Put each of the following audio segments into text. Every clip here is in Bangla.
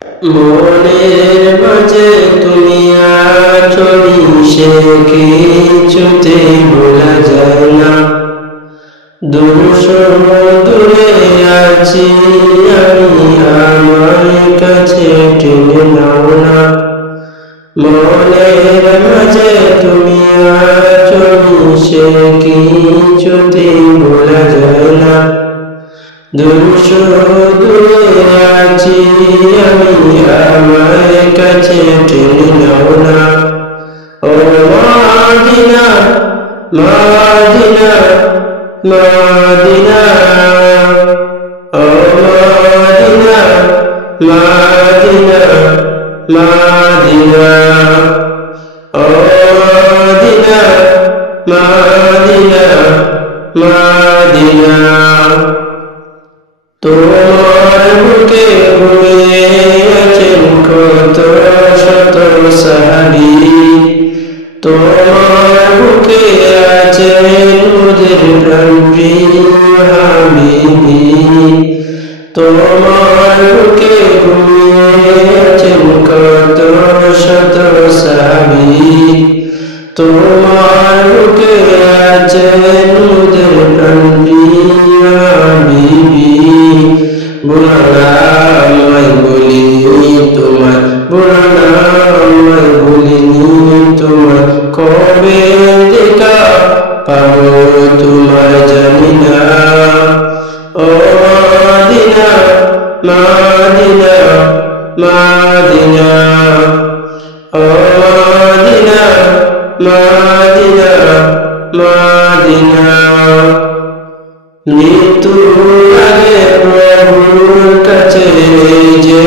মনের মাঝে তুমি আছো মিশে, কিছুতে ভোলা যায় না। দূরে আছি আমি, আমার কাছে টেনে নাও না। মনের মাঝে তুমি আছো মিশে, কিছুতে ভোলা যায় না। দূরে আছি আমি, আমার কাছে টেনে নাও না। ও মদিনা মদিনা মদিনা, ও মদিনা মদিনা মদিনা, ও মদিনা মদিনা মদিনা। তোমার বুকে ঘুমিয়ে আছেন কত শত সাহাবী, তোমার বুকে আছেন মোদের প্রাণপ্রিয় হাবিবী। তোমার বুকে ঘুমিয়ে আছেন কত শত সাহাবী, তোমার বুকে আছেন মোদের প্রাণপ্রিয় হাবিবী। বুড়ানা আমায় বলিনি তোমার, বুড়ানা আমায় বলিনি তোমার, কবে দেখা পাবো তোমার জানি না। ও মদিনা মদিনা মদিনা, ও মদিনা মদিনা মদিনা। মৃত্যুর আগে প্রভুর কাছে যে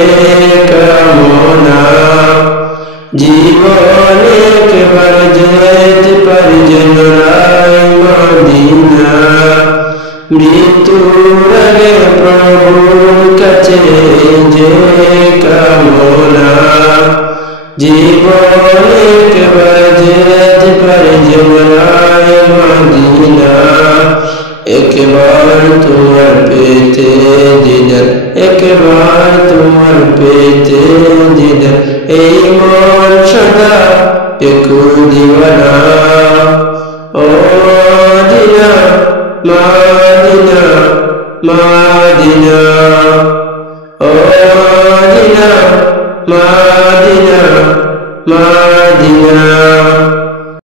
কামনা, জীবনে একবার যেতে পারি যেন রায় মদিনা। মৃত্যুর আগে প্রভুর কাছে যে কামনা, জীবনে একবার যেতে পারি যেন রায় মদিনা। একবার তোমার পেতে দিদার, একবার তোমার পেতে দিদার, এই মন সদা একটু দিওয়ানা। ও মদিনা মদিনা মদিনা, ও মদিনা মদিনা মদিনা।